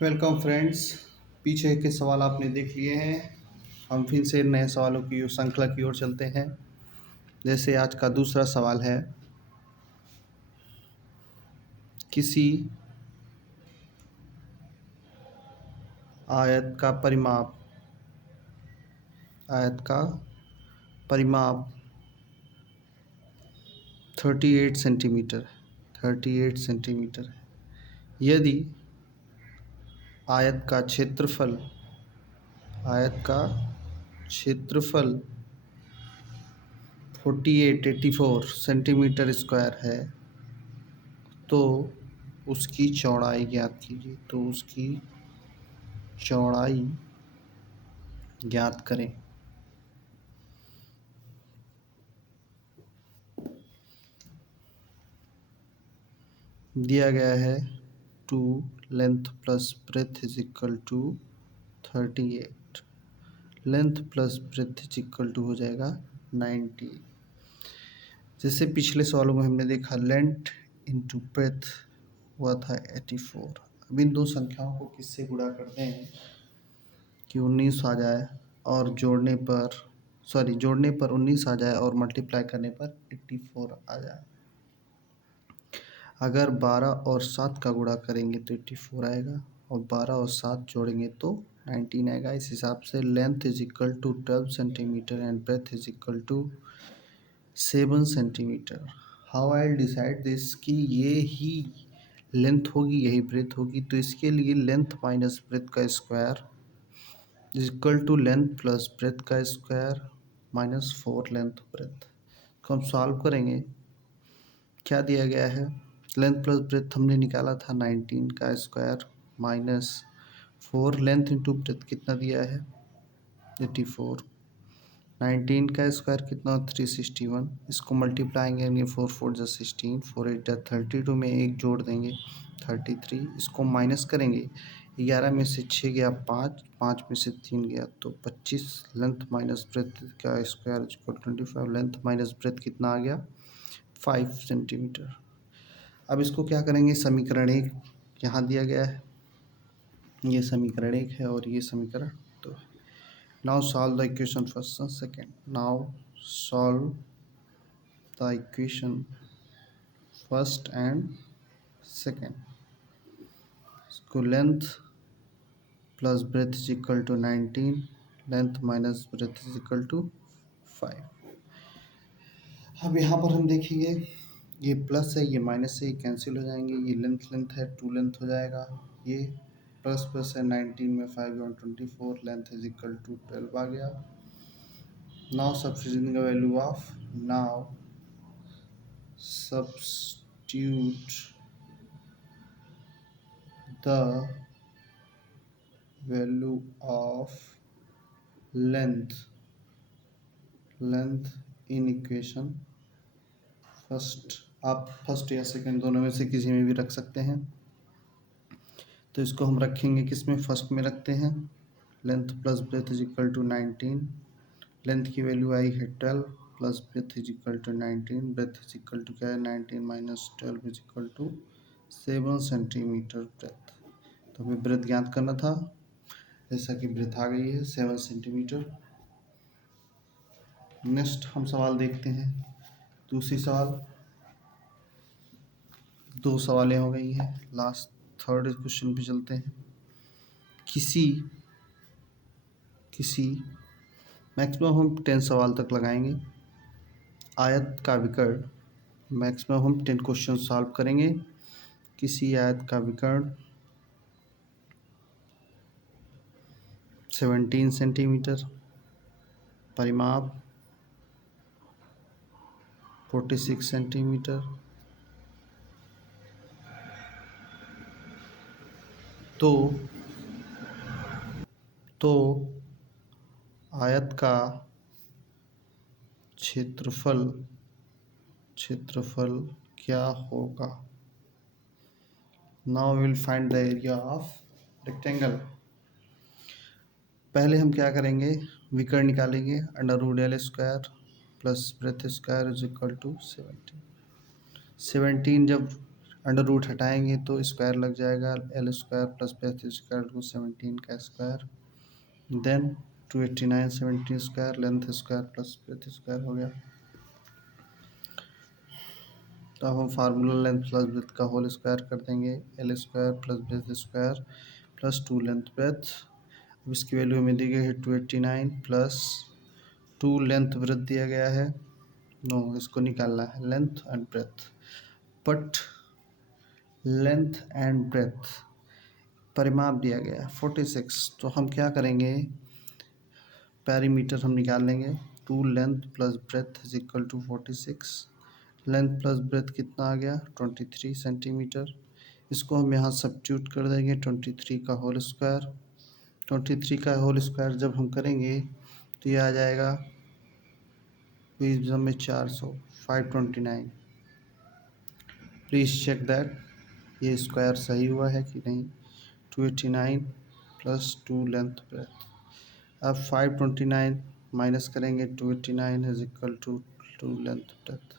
Welcome friends. पीछे के सवाल आपने देख लिए हैं। हम फिर से नए सवालों की श्रृंखला की ओर चलते हैं। जैसे आज का दूसरा सवाल है, किसी आयत का परिमाप 38 सेंटीमीटर 38 सेंटीमीटर है। यदि आयत का क्षेत्रफल 84 सेंटीमीटर स्क्वायर है तो उसकी चौड़ाई ज्ञात कीजिए। चौड़ाई ज्ञात करें। दिया गया है 2 length plus breadth is equal to 38। Length plus breadth is equal to हो जाएगा 90। जैसे पिछले सवालों में हमने देखा लेंथ इंटू ब्रेथ हुआ था 84। अब इन दो संख्याओं को किससे गुणा करते हैं कि 19 आ जाए और जोड़ने पर 19 आ जाए और मल्टीप्लाई करने पर 84 आ जाए। अगर 12 और 7 का गुणा करेंगे तो 84 आएगा और 12 और 7 जोड़ेंगे तो 19 आएगा। इस हिसाब से length is equal to 12 centimetre and breadth is equal to 7 centimetre. How I decide this कि ये ही लेंथ होगी यही ब्रेथ होगी, तो इसके लिए लेंथ माइनस ब्रेथ का square is equal to length plus breadth का स्क्वायर माइनस 4 लेंथ ब्रेथ को हम सॉल्व करेंगे। क्या दिया गया है, लेंथ प्लस ब्रेथ हमने निकाला था 19 का square minus 4 length into breadth कितना दिया है 84। 19 का स्क्वायर कितना 361। इसको मल्टीप्लाई करेंगे 4 4 जा 16, 4 8 जा 32 में एक जोड़ देंगे 33। इसको माइनस करेंगे 11 में से 6 गया 5, 5 में से 3 गया तो 25। लेंथ माइनस ब्रेथ का square equal 25। Length minus breadth कितना आ गया 5 सेंटीमीटर। अब इसको क्या करेंगे, समीकरण 1 यहाँ दिया गया है, ये समीकरण 1 है और ये समीकरण 2 है। Now solve the equation first and second. Now solve the equation first and second. इसको length plus breadth is equal to 19, length minus breadth is equal to 5। अब यहाँ पर हम देखेंगे ये प्लस है ये माइनस है, ये कैंसिल हो जाएंगे। ये लेंथ है 2 लेंथ हो जाएगा। ये प्लस प्लस है 19 में 5 और 24, लेंथ इज इक्वल टू 12 आ गया। Now substituting the value of substitute the value of length in equation first. आप फर्स्ट या सेकंड दोनों में से किसी में भी रख सकते हैं। तो इसको हम रखेंगे किस में, फर्स्ट में रखते हैं। Length plus breadth is equal to 19। Length की वैल्यू आई है 12 plus breadth is equal to 19। Breadth is equal to क्या है 19 minus 12 is equal to 7 centimetre breadth. तो हमें ब्रेथ ज्ञात करना था, जैसा कि ब्रेथ आ गई है 7 सेंटीमीटर। नेक्स्ट हम सवाल देखते हैं। दूसरी सवाल, 2 सवालें हो गई हैं, लास्ट थर्ड क्वेश्चन पे चलते हैं। किसी मैक्सिमम हम 10 सवाल तक लगाएंगे। आयत का विकर्ण, मैक्सिमम हम 10 क्वेश्चन सॉल्व करेंगे। किसी आयत का विकर्ण 17 सेंटीमीटर, परिमाप 46 सेंटीमीटर, तो आयत का क्षेत्रफल क्या होगा। Now we will find the area of rectangle. पहले हम क्या करेंगे, विकर्ण निकालेंगे। Under root L square plus breadth square is equal to 17। जब अंडर रूट हटाएंगे तो स्क्वायर लग जाएगा, L square plus breadth square to 17 का square, then 289 17 square length square plus breadth square हो गया। तो अब हम फार्मूला लेंथ प्लस ब्रेथ का होल स्क्वायर कर देंगे, L square plus breadth square plus 2 length breadth. अब इसकी वैल्यू हमें दी गई है 289 प्लस 2 लेंथ ब्रेथ दिया गया है, नो इसको निकालना है length and breadth, but length and breadth परिमाप दिया गया है 46। तो हम क्या करेंगे, पैरीमीटर हम निकाल लेंगे, 2 length plus breadth is equal to 46, length plus breadth कितना आ गया 23 सेंटीमीटर। इसको हम यहाँ सब्स्टिट्यूट कर देंगे, 23 का होल स्क्वायर, 23 का होल स्क्वायर जब हम करेंगे तो ये आ जाएगा 20 में 400 529। प्लीज़ चेक दैट ये स्क्वायर सही हुआ है कि नहीं। 289 प्लस 2 लेंथ ब्रेथ, अब 529 माइनस करेंगे, 289 is equal to 2 length breadth.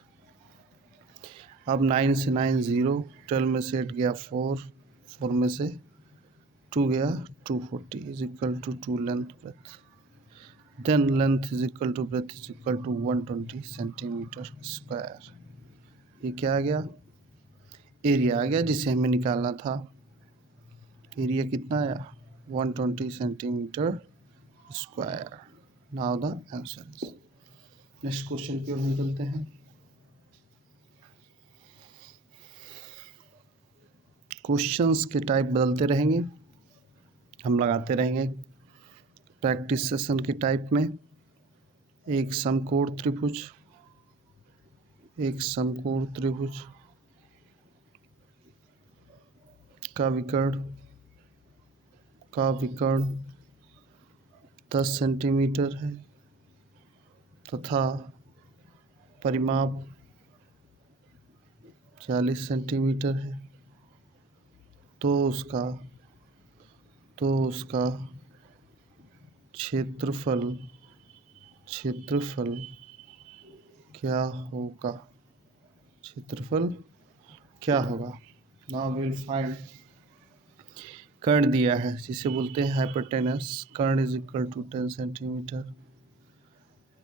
अब 9 से 9 0, 12 में से 8 गया 4, 4 में से 2 गया 240 is equal to 2 length breadth, then length is equal to breadth is equal to 120 centimetre square. ये क्या आ गया, एरिया आ गया जिसे हमें निकालना था। एरिया कितना आया 120 centimetre square. Now the answer. Next question की ओर हम चलते हैं। क्वेश्चंस के टाइप बदलते रहेंगे, हम लगाते रहेंगे प्रैक्टिस सेशन के टाइप में। एक समकोण त्रिभुज, एक समकोण त्रिभुज का विकर्ण 10 सेंटीमीटर है तथा परिमाप 40 सेंटीमीटर है, तो उसका क्षेत्रफल क्या होगा, क्षेत्रफल क्या होगा। नाउ विल फाइंड, कर्ण दिया है जिसे बोलते हैं हाइपोटेनस, कर्ण इज इक्वल टू 10 सेंटीमीटर।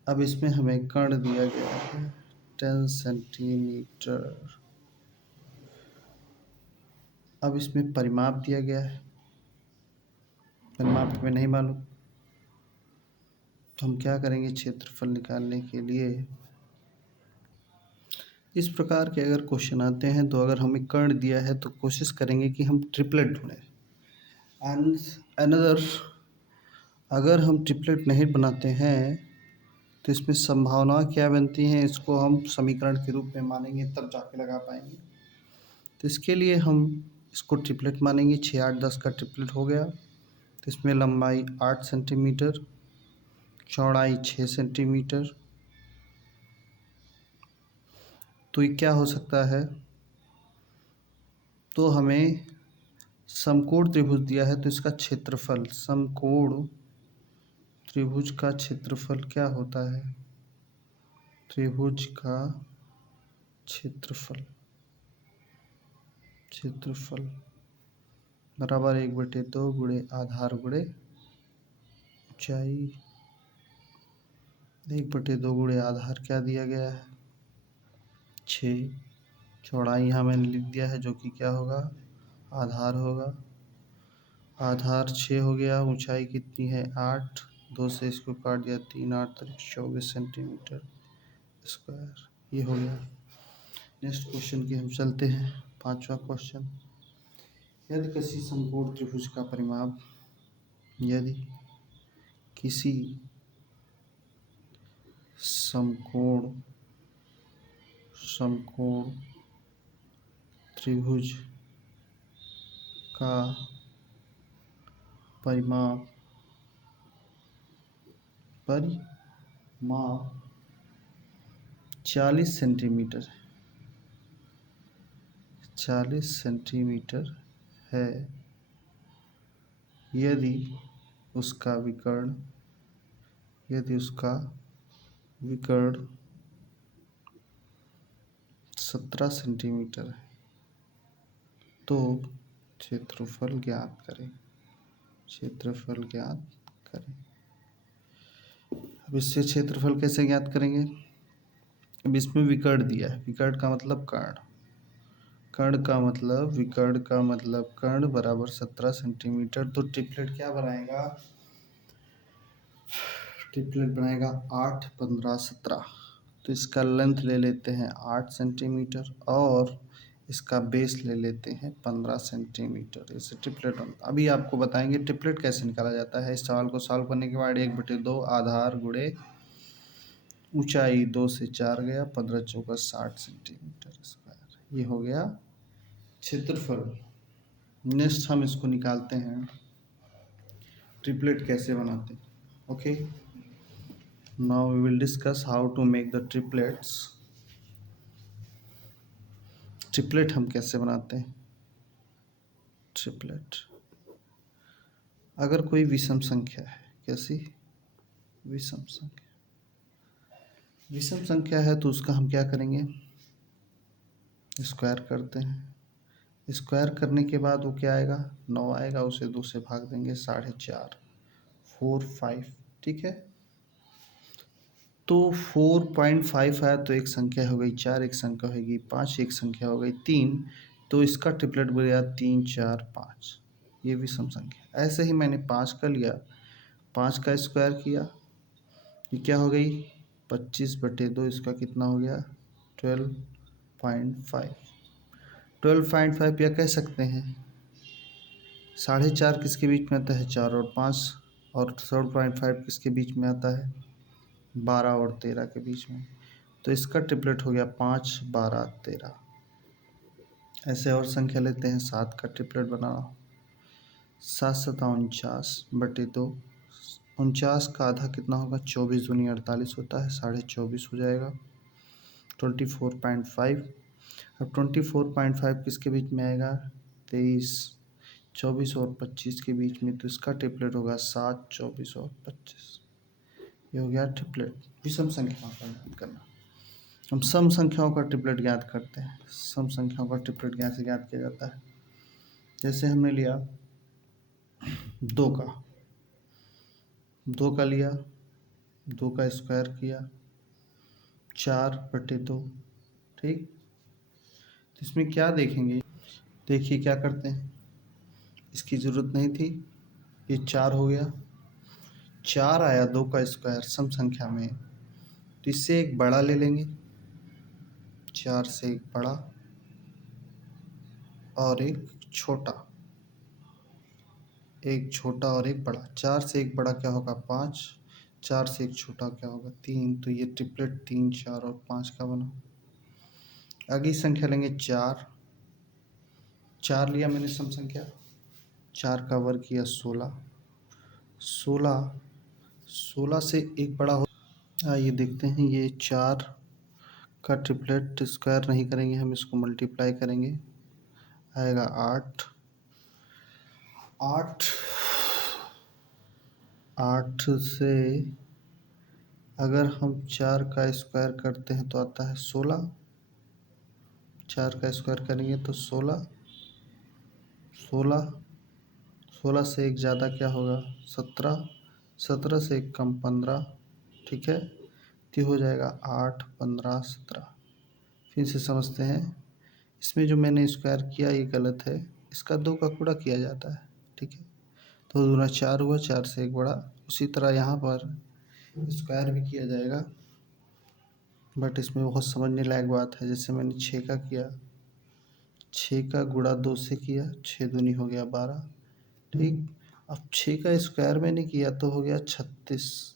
अब इसमें हमें कर्ण दिया गया है 10 सेंटीमीटर। अब इसमें परिमाप दिया गया है, परिमाप हमें नहीं मालूम, तो हम क्या करेंगे क्षेत्रफल निकालने के लिए। इस प्रकार के अगर क्वेश्चन आते हैं तो अगर हमें कर्ण दिया है तो कोशिश करेंगे कि हम ट्रिपलेट ढूंढें, एंड अनदर अगर हम ट्रिपलेट नहीं बनाते हैं तो इसमें संभावना क्या बनती हैं, इसको हम समीकरण के रूप में मानेंगे तब जाके लगा पाएंगे। तो इसके लिए हम इसको ट्रिपलेट मानेंगे, 6 8 10 का ट्रिपलेट हो गया। तो इसमें लंबाई 8 सेंटीमीटर, चौड़ाई 6 सेंटीमीटर, तो ये क्या हो सकता है, तो हमें समकोण त्रिभुज दिया है तो इसका क्षेत्रफल, समकोण त्रिभुज का क्षेत्रफल क्या होता है, त्रिभुज का क्षेत्रफल बराबर 1/2 गुणे आधार गुणे ऊंचाई, 1/2 गुणे आधार क्या दिया गया है 6, चौड़ाई यहाँ मैंने लिख दिया है जो कि क्या होगा आधार होगा, आधार 6 हो गया, ऊंचाई कितनी है 8, 2 से इसको काट दिया 3 8 24 सेंटीमीटर स्क्वायर, ये हो गया। नेक्स्ट क्वेश्चन की हम चलते हैं, 5वां क्वेश्चन। यदि किसी समकोण त्रिभुज का परिमाप, यदि किसी समकोण त्रिभुज का परिमाप 40 सेंटीमीटर, 40 सेंटीमीटर है, यदि उसका विकर्ण 17 सेंटीमीटर है, तो क्षेत्रफल ज्ञात करें। क्षेत्रफल ज्ञात करें। अब इससे क्षेत्रफल कैसे ज्ञात करेंगे? अब इसमें विकर्ण दिया है। विकर्ण का मतलब कर्ण। कर्ण का मतलब विकर्ण का मतलब कर्ण बराबर 17 सेंटीमीटर। तो ट्रिपलेट क्या बनाएगा? ट्रिपलेट बनाएगा 8, 15, 17। तो इसका लेंथ ले लेते हैं 8 सेंटीमीटर और इसका बेस ले लेते हैं 15 सेंटीमीटर। इससे ट्रिपलेट अभी आपको बताएंगे ट्रिपलेट कैसे निकाला जाता है। इस सवाल को सॉल्व करने के बाद 1/2 आधार गुणे ऊंचाई 2 से 4 गया, 15 चौका 60 सेंटीमीटर स्क्वायर। ये हो गया क्षेत्रफल। नेक्स्ट हम इसको निकालते हैं ट्रिपलेट कैसे बनाते हैं। Okay, now we will discuss how to make the triplets. Triplet हम कैसे बनाते हैं? ट्रिपलेट अगर कोई विषम संख्या है, कैसी विषम संख्या, विषम संख्या है तो उसका हम क्या करेंगे? स्क्वायर करते हैं। स्क्वायर करने के बाद वो क्या आएगा? 9 आएगा। उसे 2 से भाग देंगे, 4.5, 4, 5। ठीक है, तो 4.5 आया तो एक संख्या हो गई 4, एक संख्या होगी 5, एक संख्या हो गई 3। तो इसका ट्रिपलेट बन गया 3, 4, 5। ये विषम संख्या। ऐसे ही मैंने 5 का लिया, 5 का स्क्वायर किया, ये क्या हो गई 25/2। इसका कितना हो गया 12.5। 12.5 या कह सकते हैं 4.5 किसके बीच में आता है? 4 और 5। और 12.5 किसके बीच में आता है? 12 और 13 के बीच में। तो इसका ट्रिपलेट हो गया 5, 12, 13। ऐसे और संख्या लेते हैं। 7 का ट्रिपलेट बनाना, 7 7 49/2। 49 का आधा कितना होगा? 24 दूनी 48 होता है, 24.5 हो जाएगा। 24.5। अब 24.5 किसके बीच में आएगा? 23, 24 और 25 के बीच में। तो इसका ट्रिपलेट होगा 7, 24 और 25। ये हो गया ट्रिपलेट। विषम संख्याओं का ज्ञात करना। हम सम संख्याओं का ट्रिपलेट ज्ञात करते हैं। सम संख्याओं का ट्रिपलेट कैसे ज्ञात किया जाता है? जैसे हमने लिया 2 का, 2 का लिया, 2 का स्क्वायर किया, 4/2। ठीक, तो इसमें क्या देखेंगे? देखिए क्या करते हैं, इसकी ज़रूरत नहीं थी, ये 4 हो गया। 4 आया 2 का स्क्वायर सम संख्या में, तो इससे एक बड़ा ले लेंगे। 4 से एक बड़ा और एक छोटा, एक छोटा और एक बड़ा। 4 से एक बड़ा क्या होगा? 5। 4 से एक छोटा क्या होगा? 3। तो ये ट्रिपलेट 3, 4 और 5 का बना। अगली संख्या लेंगे 4। 4 लिया मैंने सम संख्या, 4 का वर्ग किया 16। 16, 16 से एक बड़ा हो। आइए देखते हैं, ये 4 का ट्रिपलेट स्क्वायर नहीं करेंगे हम, इसको मल्टीप्लाई करेंगे, आएगा 8। 8, 8 से अगर हम 4 का स्क्वायर करते हैं तो आता है 16। 4 का स्क्वायर करेंगे तो 16, 16, 16 से एक ज़्यादा क्या होगा? 17, 17 से एक कम 15। ठीक है, तो हो जाएगा 8, 15, 17। फिर से समझते हैं, इसमें जो मैंने स्क्वायर किया ये गलत है, इसका 2 का गुणा किया जाता है। ठीक है, तो 2 दूना 4 हुआ, 4 से एक बड़ा। उसी तरह यहाँ पर स्क्वायर भी किया जाएगा, बट इसमें बहुत समझने लायक बात है। जैसे मैंने 6 का किया, 6 का गुणा 2 से किया, 6 दूनी हो गया 12। ठीक, अब 6 का स्क्वायर मैंने किया तो हो गया 36।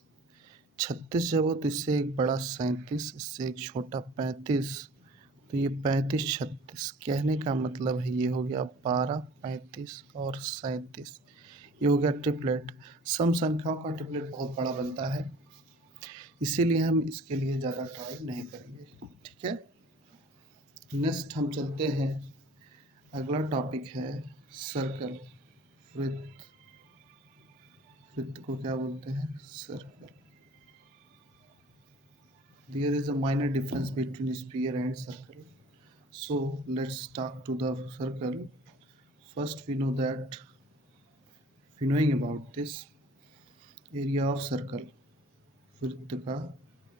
36 जब हो तो इससे एक बड़ा 37, इससे एक छोटा 35। तो ये 35, 36 कहने का मतलब है ये हो गया 12, 35 और 37। ये हो गया ट्रिपलेट। सम संख्याओं का ट्रिपलेट बहुत बड़ा बनता है, इसीलिए हम इसके लिए ज़्यादा ट्राई नहीं करेंगे। ठीक है, नेक्स्ट हम चलते हैं। अगला टॉपिक है सर्कल, वृत्त। वृत्त को क्या बोलते हैं? Circle. There is a minor difference between sphere and circle. So let's talk to the circle. first we know that we knowing about this area of circle, वृत्त का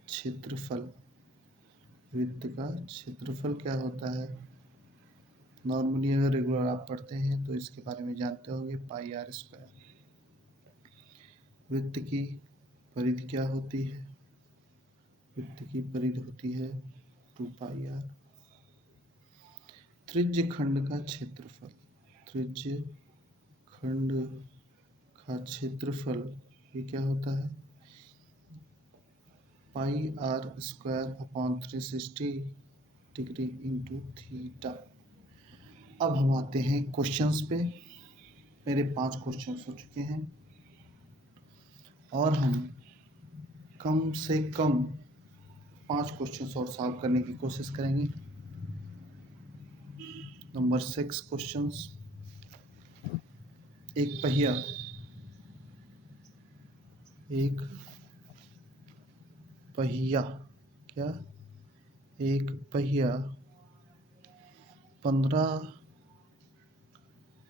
क्षेत्रफल। वृत्त का क्षेत्रफल क्या होता है? नॉर्मली अगर रेगुलर आप पढ़ते हैं तो इसके बारे में जानते होंगे, पाई आर स्क्वायर। वृत्त की परिधि क्या होती है? वृत्त की परिधि होती है 2 पाई आर। त्रिज्य खंड का क्षेत्रफल, त्रिज्य खंड का क्षेत्रफल ये क्या होता है? Pi r square upon 360 degree into theta. अब हम आते हैं क्वेश्चंस पे। मेरे 5 क्वेश्चंस हो चुके हैं और हम कम से कम 5 क्वेश्चंस और सॉल्व करने की कोशिश करेंगे। Number 6 questions. एक पहिया, एक पहिया क्या? एक पहिया 15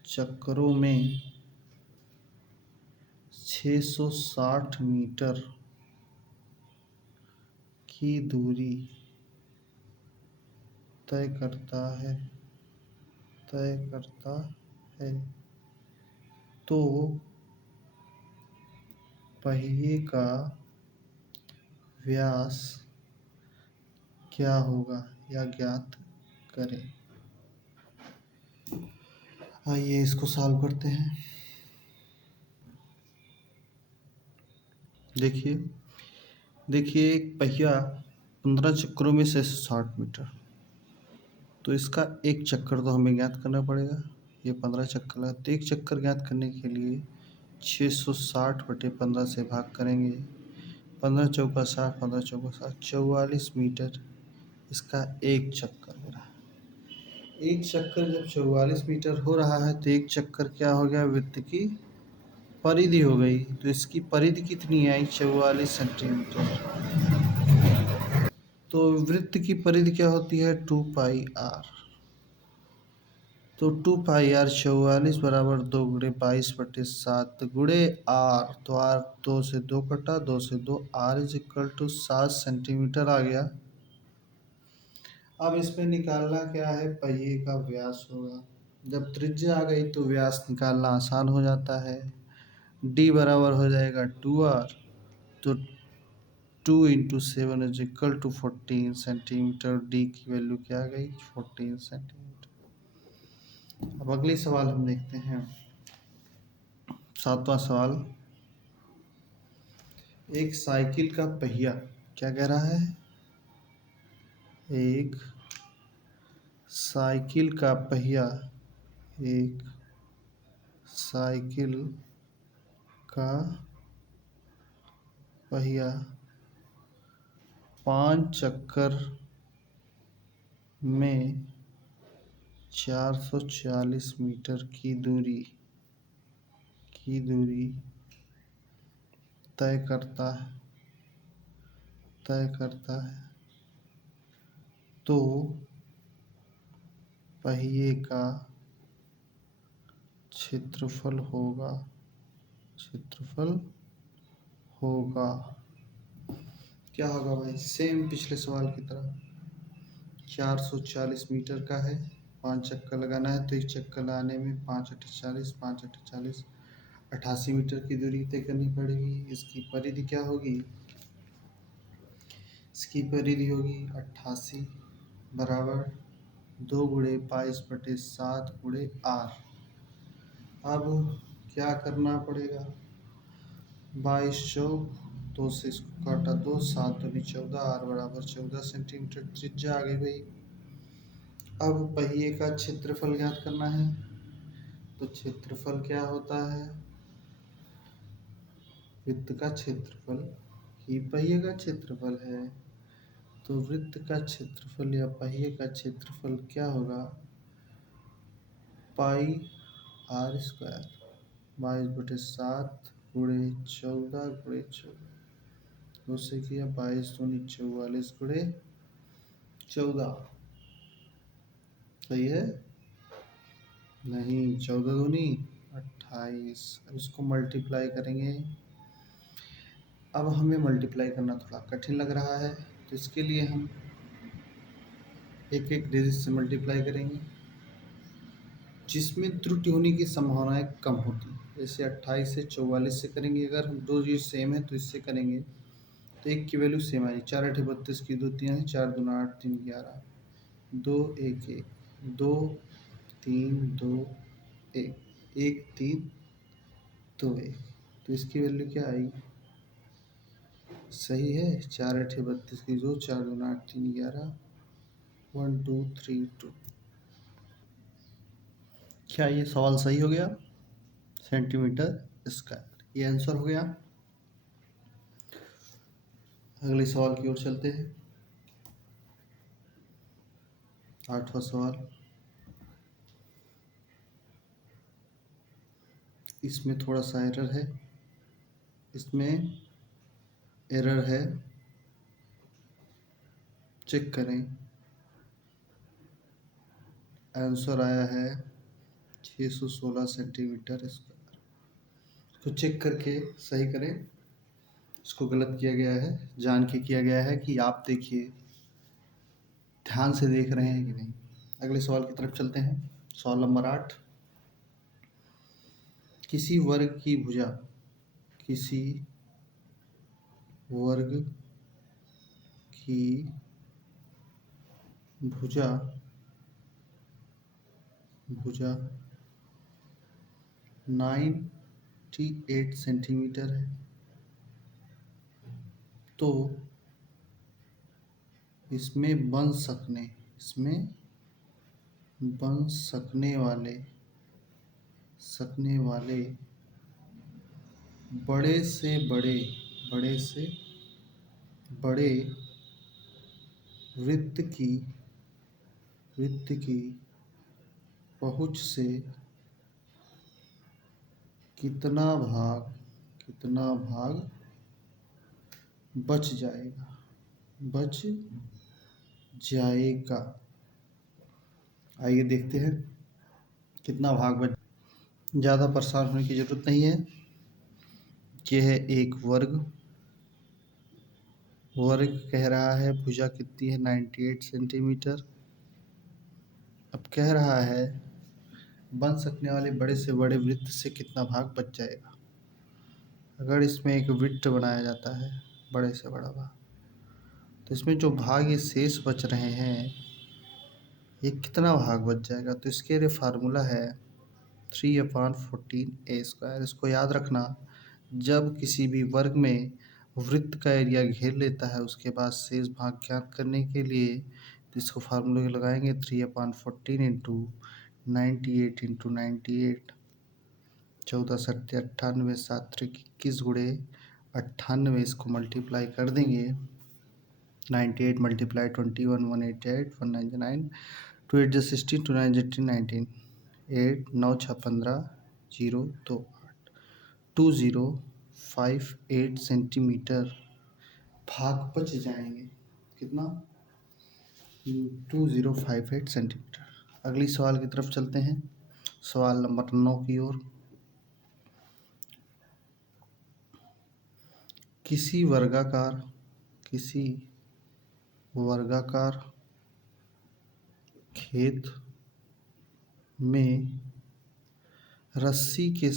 चक्करों में 660 मीटर की दूरी तय करता है, तो पहिए का व्यास क्या होगा या ज्ञात करें। आइए इसको सॉल्व करते हैं। देखिए एक पहिया 15 चक्करों में 660 मीटर, तो इसका एक चक्कर तो हमें ज्ञात करना पड़ेगा। ये 15 चक्कर है तो एक चक्कर ज्ञात करने के लिए 660/15 से भाग करेंगे। 15 चौका 60, 15 चौका 60, 44 मीटर इसका एक चक्कर हो रहा है। एक चक्कर जब 44 मीटर हो रहा है तो एक चक्कर क्या हो गया? वृत्त की परिधि हो गई। तो इसकी परिधि कितनी आई? 44 सेंटीमीटर। तो वृत्त की परिधि क्या होती है? 2 पाई आर। तो 2 पाई आर 44 बराबर 2 गुणे 22/7 गुणे आर। तो आर 2 से 2 कटा, 2 से 2, r is equal to 7 centimetre आ गया। अब इसमें निकालना क्या है? पहिए का व्यास होगा। जब त्रिज्या आ गई तो व्यास निकालना आसान हो जाता है। डी बराबर हो जाएगा 2r, तो 2 into 7 is equal to 14 centimetre. D की वैल्यू क्या आ गई? 14 सेंटीमीटर। अब अगली सवाल हम देखते हैं। 7वां सवाल। एक साइकिल का पहिया क्या कह रहा है? एक साइकिल का पहिया, एक साइकिल का पहिया 5 चक्कर में 440 मीटर की दूरी तय करता है, तो पहिए का क्षेत्रफल होगा क्या होगा भाई? सेम पिछले सवाल की तरह 440 मीटर का है, 5 चक्कर लगाना है। तो एक चक्कर लगाने में 5 × 40, 5 × 40, 88 मीटर की दूरी तय करनी पड़ेगी। इसकी परिधि क्या होगी? इसकी परिधि होगी 88 बराबर 2 गुणे 22/7 गुणे आर। अब क्या करना पड़ेगा? 22 चौक 2 से इसको काटा 2, 7 दूनी 14, आर बराबर 14 सेंटीमीटर त्रिज्या आ गई भाई। अब पहिए का क्षेत्रफल ज्ञात करना है। तो क्षेत्रफल क्या होता है? वृत्त का क्षेत्रफल ही पहिए का क्षेत्रफल है। तो वृत्त का क्षेत्रफल या पहिए का क्षेत्रफल क्या होगा? पाई आर स्क्वायर 22/7 गुणे 14 गुणे 14, उससे किया 22 दूनी 44 गुणे 14। सही है। नहीं, 14 दूनी 28। अब इसको मल्टीप्लाई करेंगे। अब हमें मल्टीप्लाई करना थोड़ा कठिन लग रहा है, तो इसके लिए हम एक एक डिजिट से मल्टीप्लाई करेंगे जिसमें त्रुटि होने की संभावनाएं कम होती हैं। जैसे 28 से 44 से करेंगे, अगर हम दो चीज सेम है तो इससे करेंगे तो एक की वैल्यू सेम आएगी। 4 8 32 की दो तीन है, 4 दूना 8 3 11, 2 1 1, 2 3 2 1, 1 3 2 1, तो इसकी वैल्यू क्या आएगी? सही है, 4 8 32 की दो, 4 दूना 8 3 11, 1 2 3 2। क्या ये सवाल सही हो गया? सेंटीमीटर स्क्वायर, ये आंसर हो गया। अगले सवाल की ओर चलते हैं। 8वां सवाल। इसमें थोड़ा सा एरर है, इसमें एरर है, चेक करें। आंसर आया है 616 सेंटीमीटर स्क्वायर। इसको चेक करके सही करें। इसको गलत किया गया है, जान के किया गया है कि आप देखिए, ध्यान से देख रहे हैं कि नहीं। अगले सवाल की तरफ चलते हैं। सवाल नंबर 8। किसी वर्ग की भुजा, किसी वर्ग की भुजा भुजा 98 सेंटीमीटर है, तो इसमें बन सकने वाले बड़े से बड़े वृत्त की पहुंच से कितना भाग बच जाएगा। आइए देखते हैं कितना भाग बच। ज़्यादा परेशान होने की ज़रूरत नहीं है। यह है एक वर्ग कह रहा है भुजा कितनी है, 98 सेंटीमीटर। अब कह रहा है बन सकने वाले बड़े से बड़े वृत्त से कितना भाग बच जाएगा। अगर इसमें एक वृत्त बनाया जाता है बड़े से बड़ा भाग, तो इसमें जो भाग ये शेष बच रहे हैं, ये कितना भाग बच जाएगा। तो इसके लिए फार्मूला है 3/14 a²। इसको याद रखना, जब किसी भी वर्ग में वृत्त का एरिया घेर लेता है उसके बाद शेष भाग ज्ञात करने के लिए तो इसको फार्मूले लगाएंगे 3/14 इंटू 98 इंटू 98, 14 सत्ते 98, 7 त्रिक 21 गुणे 98। इसको मल्टीप्लाई कर देंगे, 98 मल्टीप्लाई 21 188 199, 2 8 16, 2 9 18 19, 8 9 6 15 0 2 8, 2058 सेंटीमीटर भाग बच जाएंगे। कितना? 2058 सेंटीमीटर। अगली सवाल की तरफ चलते हैं। सवाल नंबर 9 की ओर। किसी वर्गाकार खेत में रस्सी के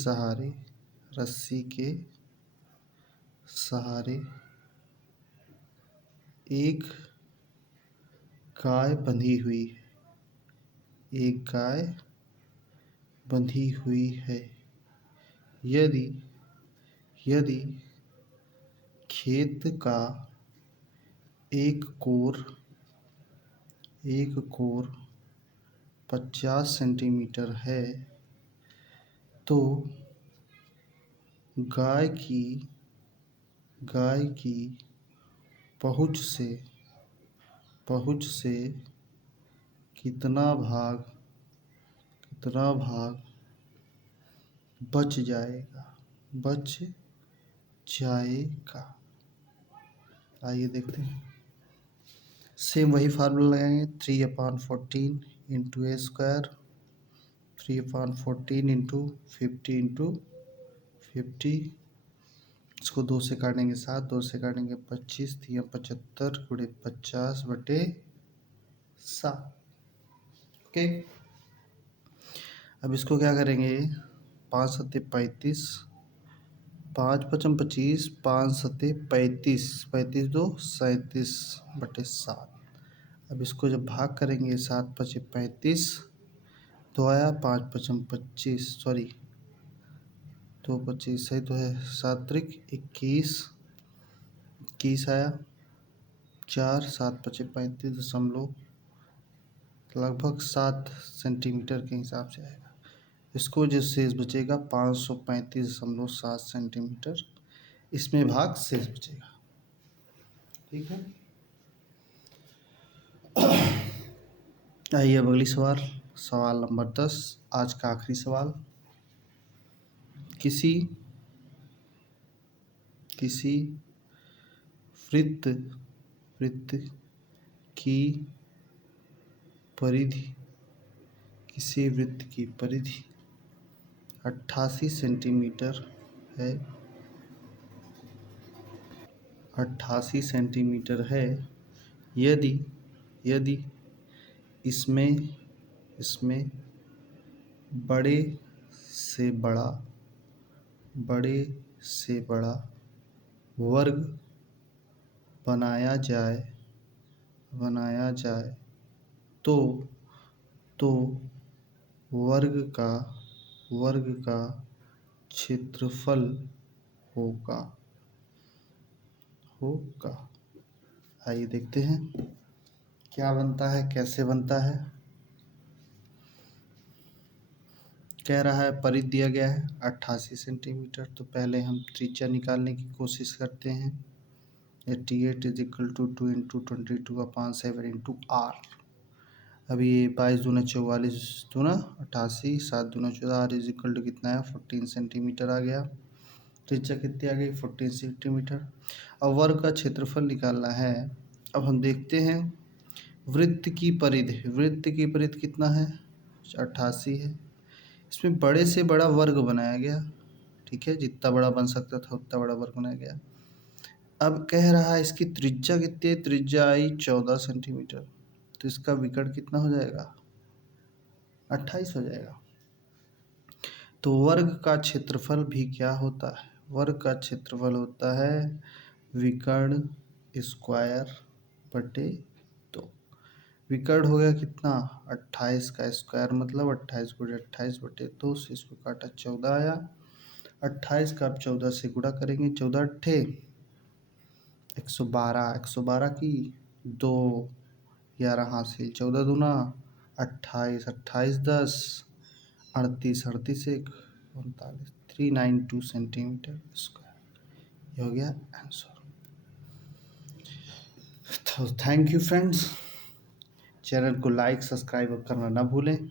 सहारे एक गाय बंधी हुई है। यदि खेत का एक कोर 50 सेंटीमीटर है, तो गाय की पहुंच से कितना भाग बच जाएगा। आइए देखते हैं। सेम वही फार्मूला लगाएंगे, 3/14 इंटू a², 3/14 इंटू 50 इंटू 50, इसको 2 से काटेंगे 7, 2 से काटेंगे 25, 75 गुणे 50/7। ओके, अब इसको क्या करेंगे, 5 सत्ते 35, 5 पचम 25, 5 सत्ते 35, 35 दो 37/7। अब इसको जब भाग करेंगे 7 पचे 35, तो आया 5 पचम 25, सॉरी 2 25 सही तो है, 7 त्रिक 21, 21 आया 4, 7 पचे 35 लगभग 7 सेंटीमीटर के हिसाब से आएगा। इसको जो शेष बचेगा 535.7 सेंटीमीटर, इसमें भाग शेष बचेगा। ठीक है, आइए अब अगली सवाल, सवाल नंबर 10, आज का आखिरी सवाल। किसी वृत्त की परिधि 88 सेंटीमीटर है, 88 सेंटीमीटर है। यदि इसमें बड़े से बड़ा वर्ग बनाया जाए तो वर्ग का क्षेत्रफल होगा। आइए देखते हैं क्या बनता है, कैसे बनता है। कह रहा है परिधि दिया गया है 88 सेंटीमीटर, तो पहले हम त्रिज्या निकालने की कोशिश करते हैं। 88 = 2 × 22/7 × r। अभी 22 दूना 44 दूना 88, 7 दूना 14, r = कितना है 14 सेंटीमीटर आ गया। त्रिज्या कितनी आ गई 14 सेंटीमीटर। अब वर्ग का क्षेत्रफल निकालना है। अब हम देखते हैं वृत्त की परिधि कितना है 88 है। इसमें बड़े से बड़ा वर्ग बनाया गया, ठीक है, जितना बड़ा बन सकता था उतना बड़ा वर्ग बनाया गया। अब कह रहा है इसकी त्रिज्या कितनी है, त्रिज्या आई 14 सेंटीमीटर, तो इसका विकर्ण कितना हो जाएगा 28 हो जाएगा। तो वर्ग का क्षेत्रफल भी क्या होता है, वर्ग का क्षेत्रफल होता है विकर्ण स्क्वायर बटे 2। विकर्ण हो गया कितना 28 का स्क्वायर मतलब 28 × 28/2 से इसको काटा 14 आया। 28 का अब 14 से गुणा करेंगे, 14 अट्ठे 112, 112 की 2 11 हासिल, 14 दूना 28, 28 10 38, 38 1 39, 392 सेंटीमीटर स्क्वायर। ये हो गया आंसर। तो थैंक यू फ्रेंड्स, चैनल को लाइक सब्सक्राइब करना ना भूलें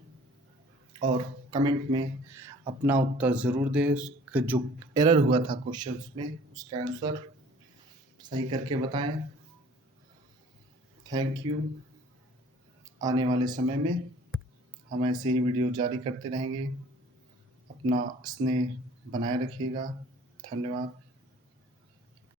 और कमेंट में अपना उत्तर ज़रूर दें। उसका जो एरर हुआ था क्वेश्चंस में उसका आंसर सही करके बताएं। Thank you. आने वाले समय में हम ऐसे ही वीडियो जारी करते रहेंगे। अपना स्नेह बनाए रखिएगा। धन्यवाद।